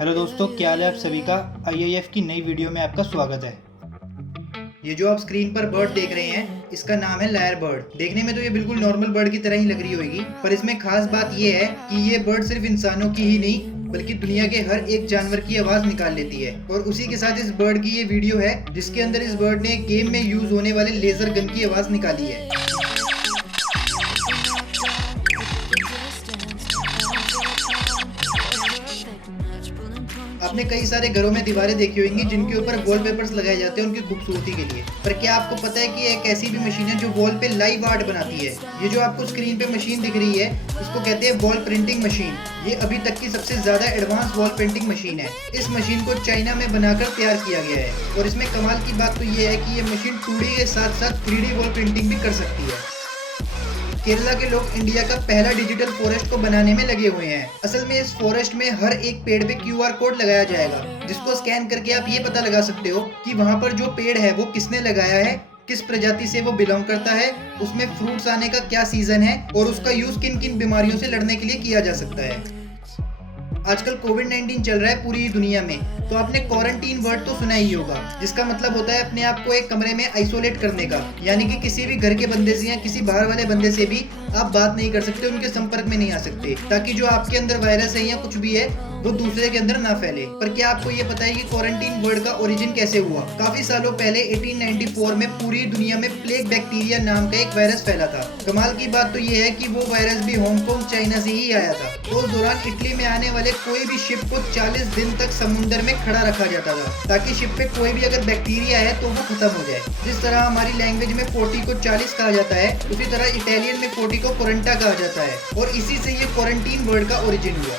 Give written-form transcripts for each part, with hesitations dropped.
Hello दोस्तों, क्या हाल है आप सभी का। आईआईएफ की नई वीडियो में आपका स्वागत है। ये जो आप स्क्रीन पर बर्ड देख रहे हैं, इसका नाम है लायर बर्ड। देखने में तो ये बिल्कुल नॉर्मल बर्ड की तरह ही लग रही होगी, पर इसमें खास बात ये है कि ये बर्ड सिर्फ इंसानों की ही नहीं बल्कि दुनिया के हर एक जानवर की आवाज निकाल लेती है। और उसी के साथ इस बर्ड की ये वीडियो है जिसके अंदर इस बर्ड ने गेम में यूज होने वाले लेजर गन की आवाज निकाली है। आपने कई सारे घरों में दीवारें देखी होंगी जिनके ऊपर वॉलपेपर्स लगाए जाते हैं उनकी खूबसूरती के लिए। पर क्या आपको पता है कि एक ऐसी भी मशीन है जो वॉल पे लाइव आर्ट बनाती है। ये जो आपको स्क्रीन पे मशीन दिख रही है इसको कहते हैं वॉल प्रिंटिंग मशीन। ये अभी तक की सबसे ज्यादा एडवांस वॉल प्रिंटिंग मशीन है। इस मशीन को चाइना में बनाकर तैयार किया गया है और इसमें कमाल की बात तो ये है कि ये मशीन 2D के साथ साथ 3D वॉल प्रिंटिंग भी कर सकती है। केरला के लोग इंडिया का पहला डिजिटल फॉरेस्ट को बनाने में लगे हुए हैं। असल में इस फॉरेस्ट में हर एक पेड़ पे QR कोड लगाया जाएगा जिसको स्कैन करके आप ये पता लगा सकते हो कि वहाँ पर जो पेड़ है वो किसने लगाया है, किस प्रजाति से वो बिलोंग करता है, उसमें फ्रूट्स आने का क्या सीजन है और उसका यूज किन किन बीमारियों से लड़ने के लिए किया जा सकता है। आजकल कोविड-19 चल रहा है पूरी दुनिया में, तो आपने क्वारंटीन वर्ड तो सुना ही होगा जिसका मतलब होता है अपने आप को एक कमरे में आइसोलेट करने का। यानी कि किसी भी घर के बंदे से या किसी बाहर वाले बंदे से भी आप बात नहीं कर सकते, उनके संपर्क में नहीं आ सकते, ताकि जो आपके अंदर वायरस है या कुछ भी है वो दूसरे के अंदर ना फैले। पर क्या आपको ये पता है कि क्वारंटीन वर्ड का ओरिजिन कैसे हुआ? काफी सालों पहले 1894 में पूरी दुनिया में प्लेग बैक्टीरिया नाम का एक वायरस फैला था। कमाल की बात तो ये है कि वो वायरस भी हांगकांग चाइना से ही आया था। उस दौरान इटली में आने वाले कोई भी शिप को 40 दिन तक समुद्र में खड़ा रखा जाता था ताकि शिप पे कोई भी अगर बैक्टीरिया है तो वो खत्म हो जाए। जिस तरह हमारी लैंग्वेज में 40 को 40 कहा जाता है, उसी तरह इटालियन में 40 को 40 कहा जाता है और इसी से ये क्वारंटीन वर्ड का ओरिजिन हुआ।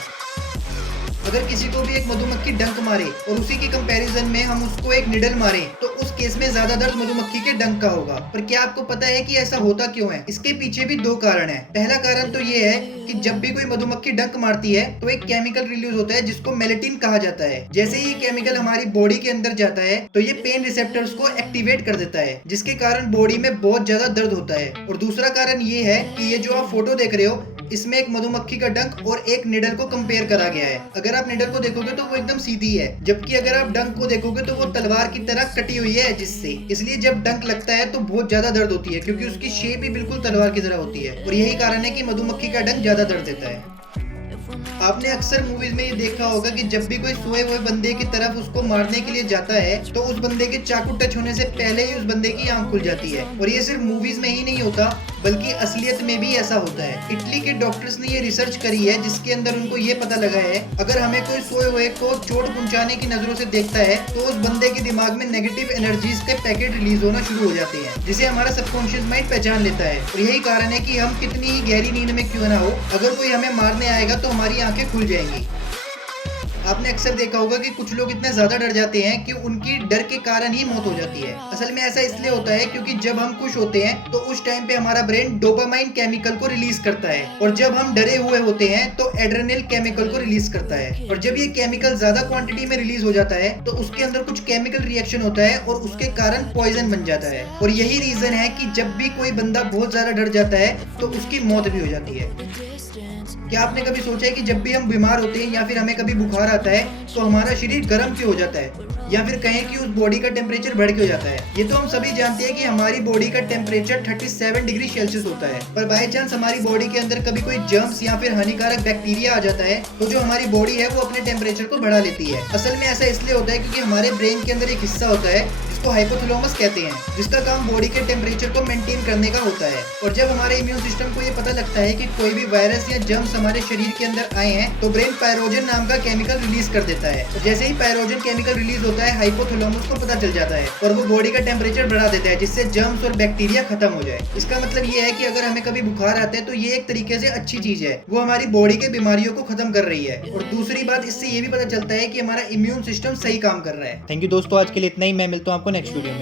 अगर किसी को भी एक मधुमक्खी डंक मारे और उसी के कंपैरिजन में हम उसको एक निडल मारे तो उस केस में ज्यादा दर्द मधुमक्खी के डंक का होगा। पर क्या आपको पता है कि ऐसा होता क्यों है? इसके पीछे भी दो कारण है। पहला कारण तो ये है कि जब भी कोई मधुमक्खी डंक मारती है तो एक केमिकल रिलीज होता है जिसको मेलेटिन कहा जाता है। जैसे ही केमिकल हमारी बॉडी के अंदर जाता है तो ये पेन रिसेप्टर्स को एक्टिवेट कर देता है जिसके कारण बॉडी में बहुत ज्यादा दर्द होता है। और दूसरा कारण ये है कि ये जो आप फोटो देख रहे हो इसमें एक मधुमक्खी का डंक और एक निडल को कंपेयर करा गया है। अगर आप निडल को देखोगे तो वो एकदम सीधी है, जबकि अगर आप डंक को देखोगे तो वो तलवार की तरह कटी हुई है जिससे, इसलिए जब डंक लगता है तो बहुत ज्यादा दर्द होती है क्योंकि उसकी शेप ही बिल्कुल तलवार की तरह होती है। और यही कारण है कि मधुमक्खी का डंक ज्यादा दर्द देता है। आपने अक्सर मूवीज में ये देखा होगा कि जब भी कोई सोए हुए बंदे की तरफ उसको मारने के लिए जाता है तो उस बंदे के चाकू टच होने से पहले ही उस बंदे की आंख खुल जाती है। और ये सिर्फ मूवीज में ही नहीं होता बल्कि असलियत में भी ऐसा होता है। इटली के डॉक्टर्स ने ये रिसर्च करी है जिसके अंदर उनको ये पता लगा है अगर हमें कोई सोए हुए को चोट पहुंचाने की नजरों से देखता है तो उस बंदे के दिमाग में नेगेटिव एनर्जीज के पैकेट रिलीज होना शुरू हो जाते हैं जिसे हमारा सबकॉन्शियस माइंड पहचान लेता है। और यही कारण है कि हम कितनी ही गहरी नींद में क्यों ना हो, अगर कोई हमें मारने आएगा तो हमारी आंखें खुल जाएंगी। आपने अक्सर देखा होगा कि कुछ लोग इतने ज्यादा डर जाते हैं कि उनकी डर के कारण ही मौत हो जाती है। असल में ऐसा इसलिए होता है क्योंकि जब हम खुश होते हैं तो उस टाइम पे हमारा ब्रेन डोपामाइन केमिकल को रिलीज करता है और जब हम डरे हुए होते हैं तो एड्रेनल केमिकल को रिलीज करता है। और जब ये केमिकल ज्यादा क्वांटिटी में रिलीज हो जाता है तो उसके अंदर कुछ केमिकल रिएक्शन होता है और उसके कारण पॉइजन बन जाता है। और यही रीजन है कि जब भी कोई बंदा बहुत ज्यादा डर जाता है तो उसकी मौत भी हो जाती है। क्या आपने कभी सोचा है कि जब भी हम बीमार होते हैं या फिर हमें कभी बुखार आता है तो हमारा शरीर गर्म क्यों हो जाता है, या फिर कहें कि उस बॉडी का टेम्परेचर बढ़ के हो जाता है? ये तो हम सभी जानते हैं कि हमारी बॉडी का टेम्परेचर 37 डिग्री सेल्सियस होता है। पर बाय चांस हमारी बॉडी के अंदर कभी कोई जर्म्स या फिर हानिकारक बैक्टीरिया आ जाता है तो जो हमारी बॉडी है वो अपने टेम्परेचर को बढ़ा लेती है। असल में ऐसा इसलिए होता है क्योंकि हमारे ब्रेन के अंदर एक हिस्सा होता है जिसको हाइपोथैलेमस कहते हैं, जिसका काम बॉडी के टेम्परेचर को मेंटेन करने का होता है। और जब हमारे इम्यून सिस्टम को ये पता लगता है कि कोई भी वायरस या जर्म्स हमारे शरीर के अंदर आए हैं तो ब्रेन पायरोजन नाम का केमिकल रिलीज कर देता है। तो जैसे ही पायरोजन केमिकल रिलीज होता है हाइपोथैलेमस को पता चल जाता है और वो बॉडी का टेम्परेचर बढ़ा देता है जिससे जर्म्स और बैक्टीरिया खत्म हो जाए। इसका मतलब ये है कि अगर हमें कभी बुखार आता है तो ये एक तरीके से अच्छी चीज है, वो हमारी बॉडी के बीमारियों को खत्म कर रही है। और दूसरी बात इससे ये भी पता चलता है कि हमारा इम्यून सिस्टम सही काम कर रहा है। थैंक यू दोस्तों, आज के लिए इतना ही। मैं मिलता हूँ आपको नेक्स्ट वीडियो में।